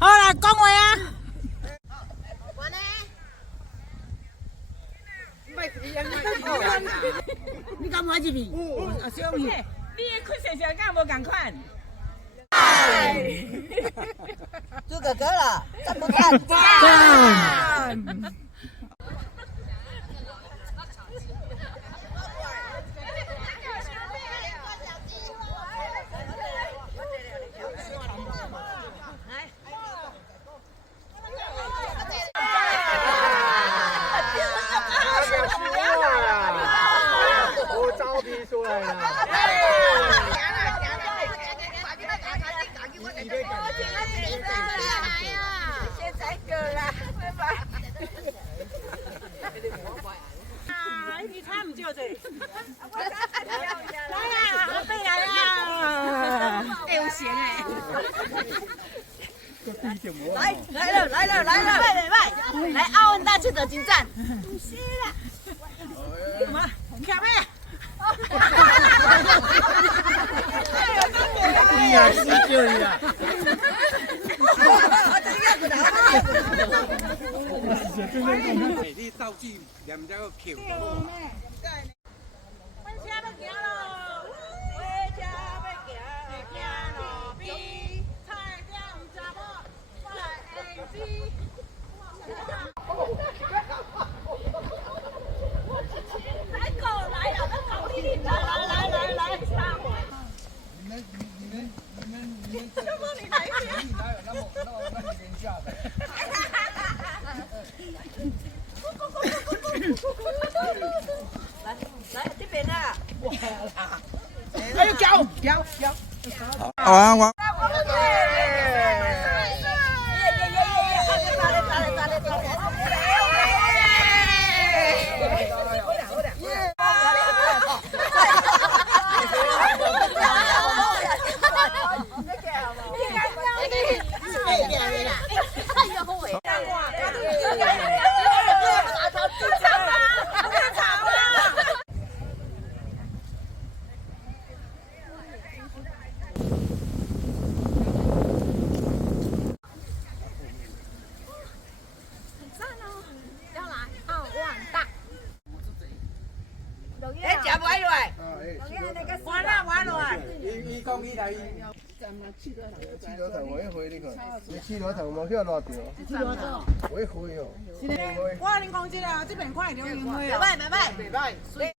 好啦，讲话啊！你敢买一笔？啊，小米。你的困成上敢无共款？猪哥哥了，赞不赞？赞！我招批出来了。现在够了，拜拜。啊，你差唔少啫。来啊，阿贝来啊！有钱哎！来了，拜，来奥运大区的金站。妈，看咩？你呀，死叫你呀！美丽道具，两家个 Q。来这边啊！哎呦，叫！我。伊讲伊来。汽车头我一回你看，你汽车头无叫偌长，我一回哦。我跟你讲真啊，这边看会到樱花啊。拜拜。